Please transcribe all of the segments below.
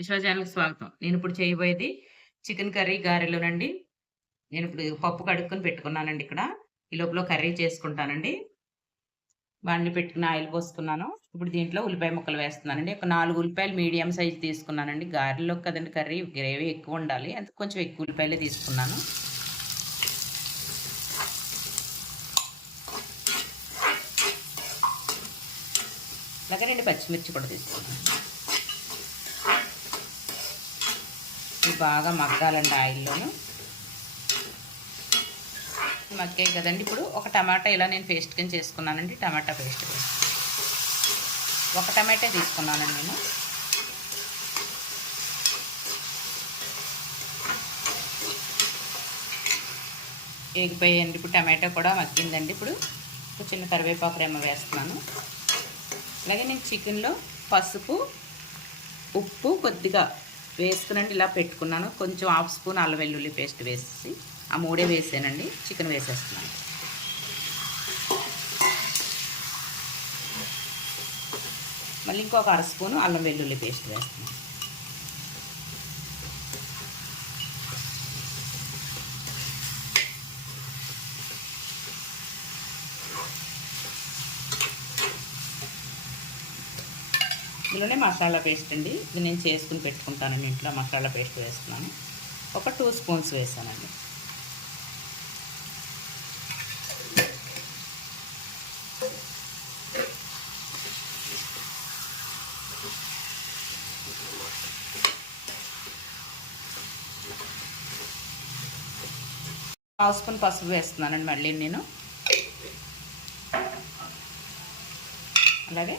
విశ్వ ఛానల్‌కి స్వాగతం. నేనిప్పుడు చేయబోయేది చికెన్ కర్రీ గారెలునండి. నేనిప్పుడు పప్పు కడుక్కొని పెట్టుకున్నానండి ఇక్కడ. ఈ లోపల కర్రీ చేసుకుంటానండి. బాండీ పెట్టుకుని ఆయిల్ పోసుకున్నాను. ఇప్పుడు దీంట్లో ఉల్లిపాయ ముక్కలు వేస్తున్నానండి. ఒక 4 ఉల్లిపాయలు మీడియం సైజ్ తీసుకున్నానండి. గారెల్లోకి కదండీ కర్రీ, గ్రేవీ ఎక్కువుండాలి. అందుకు కొంచెం ఎక్కువ ఉల్లిపాయలే తీసుకున్నాను. అలాగే 2 పచ్చిమిర్చి కూడా తీసుకున్నాను. ఇవి బాగా మగ్గాలండి ఆయిల్లోను. మగ్గాయి కదండి. ఇప్పుడు ఒక టమాటా ఇలా నేను పేస్ట్ కింద చేసుకున్నానండి. టమాటా పేస్ట్ ఒక టమాటా తీసుకున్నానండి నేను. వేగిపోయాయండి. ఇప్పుడు టమాటా కూడా మగ్గిందండి. ఇప్పుడు చిన్న కరివేపాకు రెమ్మ వేస్తున్నాను. అలాగే నేను చికెన్లో పసుపు, ఉప్పు కొద్దిగా వేసుకునండి ఇలా పెట్టుకున్నాను. కొంచెం హాఫ్ స్పూన్ అల్లం వెల్లుల్లి పేస్ట్ వేసి ఆ 3 వేసానండి. చికెన్ వేసేస్తున్నాను. మళ్ళీ ఇంకొక అర స్పూను అల్లం వెల్లుల్లి పేస్ట్ వేస్తున్నాను. ఇందులోనే మసాలా పేస్ట్ అండి. ఇది నేను చేసుకుని పెట్టుకుంటానండి. ఇంట్లో మసాలా పేస్ట్ వేస్తున్నాను. ఒక 2 స్పూన్స్ వేసానండి. హాఫ్ స్పూన్ పసుపు వేస్తున్నానండి మళ్ళీ నేను. అలాగే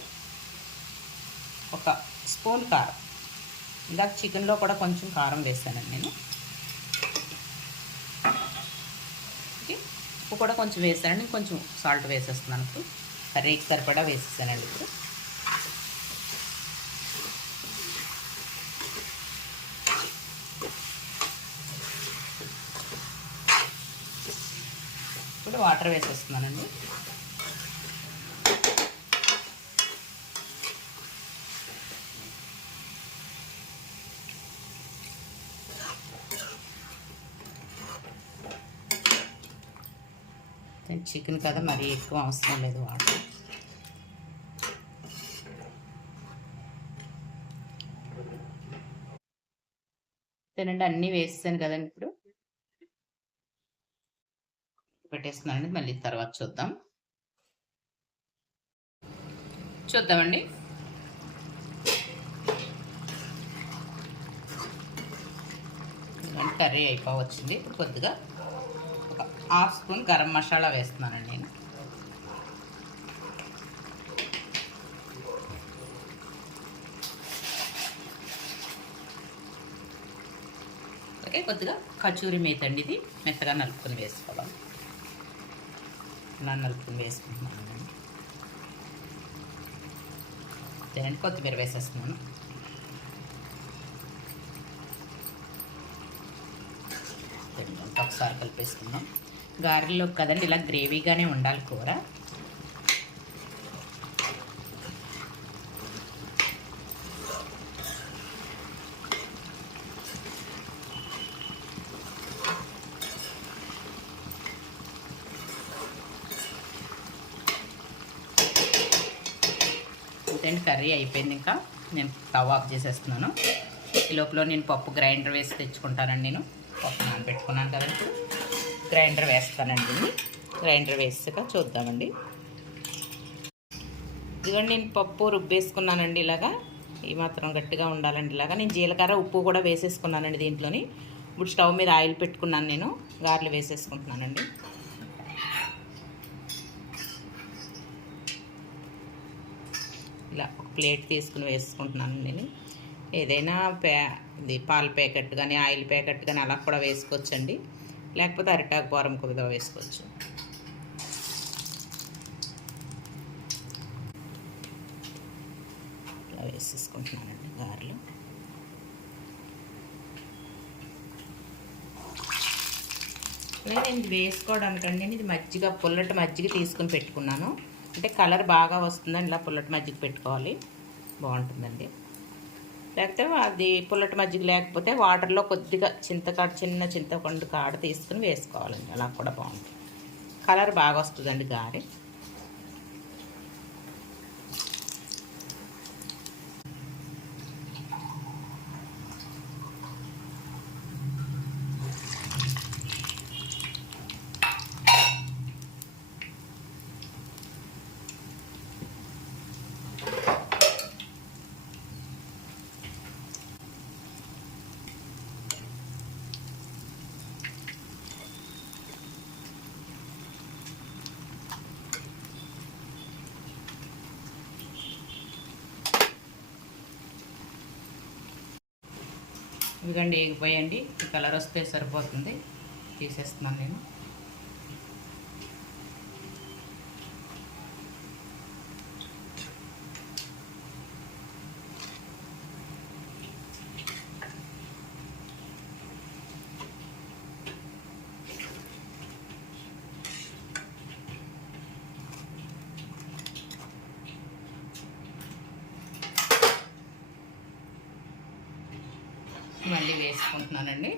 ఒక స్పూన్ కారం. ఇందాక చికెన్లో కూడా కొంచెం కారం వేసానండి నేను. ఉప్పు కూడా కొంచెం వేసానండి. కొంచెం సాల్ట్ వేసేస్తున్నాను. ఇప్పుడు కర్రీకి సరిపడా వేసేసానండి. ఇప్పుడు వాటర్ వేసేస్తున్నానండి. చికెన్ కదా మరీ ఎక్కువ అవసరం లేదు వాటర్. తినండి అన్నీ వేసాను కదండి. ఇప్పుడు పెట్టేస్తున్నానండి. మళ్ళీ తర్వాత చూద్దామండి. కర్రీ అయిపోవచ్చింది. ఇప్పుడు కొద్దిగా ఒక హాఫ్ స్పూన్ గరం మసాలా వేస్తున్నానండి నేను. అలాగే కొద్దిగా కచూరి మేతి అండి. ఇది మెత్తగా నలుపుకొని వేసుకోవాలి. నలుపుకొని వేసుకుంటున్నాను. తినండి. కొత్తిమీర వేసేస్తున్నాను. ఒకసారి కలిపేసుకుందాం. గారెల్లో కదండి ఇలా గ్రేవీగానే ఉండాలి కూర. అంతేంటి కర్రీ అయిపోయింది. ఇంకా నేను స్టవ్ ఆఫ్ చేసేస్తున్నాను. ఈ లోపల నేను పప్పు గ్రైండర్ వేసి తెచ్చుకుంటానండి. నేను పప్పు నానబెట్టుకున్నాను కదండి. ఇప్పుడు గ్రైండర్ వేస్తానండి. గ్రైండర్ వేసాక చూద్దామండి. ఇదిగోండి నేను పప్పు రుబ్బేసుకున్నానండి. ఇలాగా ఈ మాత్రం గట్టిగా ఉండాలండి. ఇలాగా నేను జీలకర్ర ఉప్పు కూడా వేసేసుకున్నానండి దీంట్లోని. ఇప్పుడు స్టవ్ మీద ఆయిల్ పెట్టుకున్నాను. నేను గారెలు వేసేసుకుంటున్నానండి. ఇలా ఒక ప్లేట్ తీసుకుని వేసుకుంటున్నాను నేను. ఏదైనా ఇది పాల ప్యాకెట్ కానీ ఆయిల్ ప్యాకెట్ కానీ అలా కూడా వేసుకోవచ్చండి. లేకపోతే అరిటాకు పారం కొద్దిగా వేసుకోవచ్చు. ఇలా వేసేసుకుంటున్నానండి గారెలు. నేను ఇది వేసుకోవడానికండి ఇది మజ్జిగ, పుల్లటి మజ్జిగ తీసుకుని పెట్టుకున్నాను. అంటే కలర్ బాగా వస్తుందని ఇలా పుల్లటి మజ్జిగ పెట్టుకోవాలి, బాగుంటుందండి. లేకపోతే అది పుల్లటి మజ్జిగ లేకపోతే వాటర్లో కొద్దిగా చిన్న చింతపండు కాడ తీసుకుని వేసుకోవాలండి. అలా కూడా బాగుంటుంది. కలర్ బాగా వస్తుందండి గారె. ఇదిగండి ఎగిపోయండి. ఈ కలర్ వస్తే సరిపోతుంది. తీసేస్తున్నాను నేను. మళ్ళీ వేసుకుంటున్నానండి.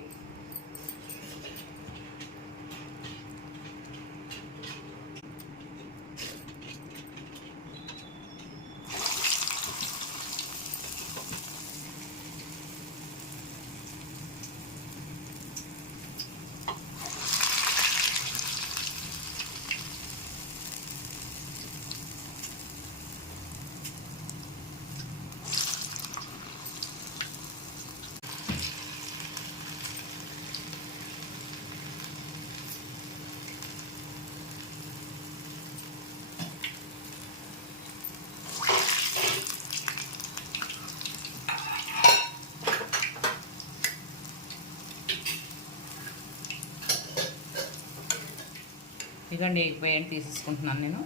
ఇదిగోండి ఎగిపోయాన్ని తీసేసుకుంటున్నాను నేను.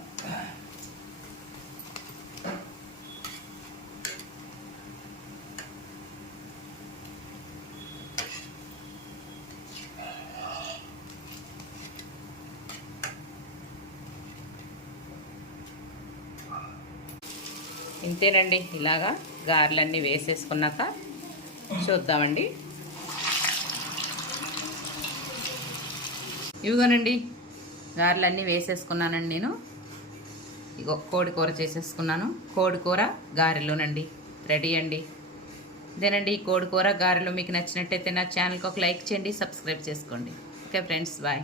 ఇంతేనండి. ఇలాగా గారెలన్నీ వేసేసుకున్నాక చూద్దామండి. ఇవిగోనండి గారెలన్నీ వేసేసుకున్నానండి నేను. ఇగో కోడి కూర చేసేసుకున్నాను. కోడి కూర గారెలోనండి రెడీ అండి. ఇదేనండి ఈ కోడి కూర గారెలు. మీకు నచ్చినట్టయితే నా ఛానల్కి ఒక లైక్ చేయండి, సబ్స్క్రైబ్ చేసుకోండి. Okay friends, bye.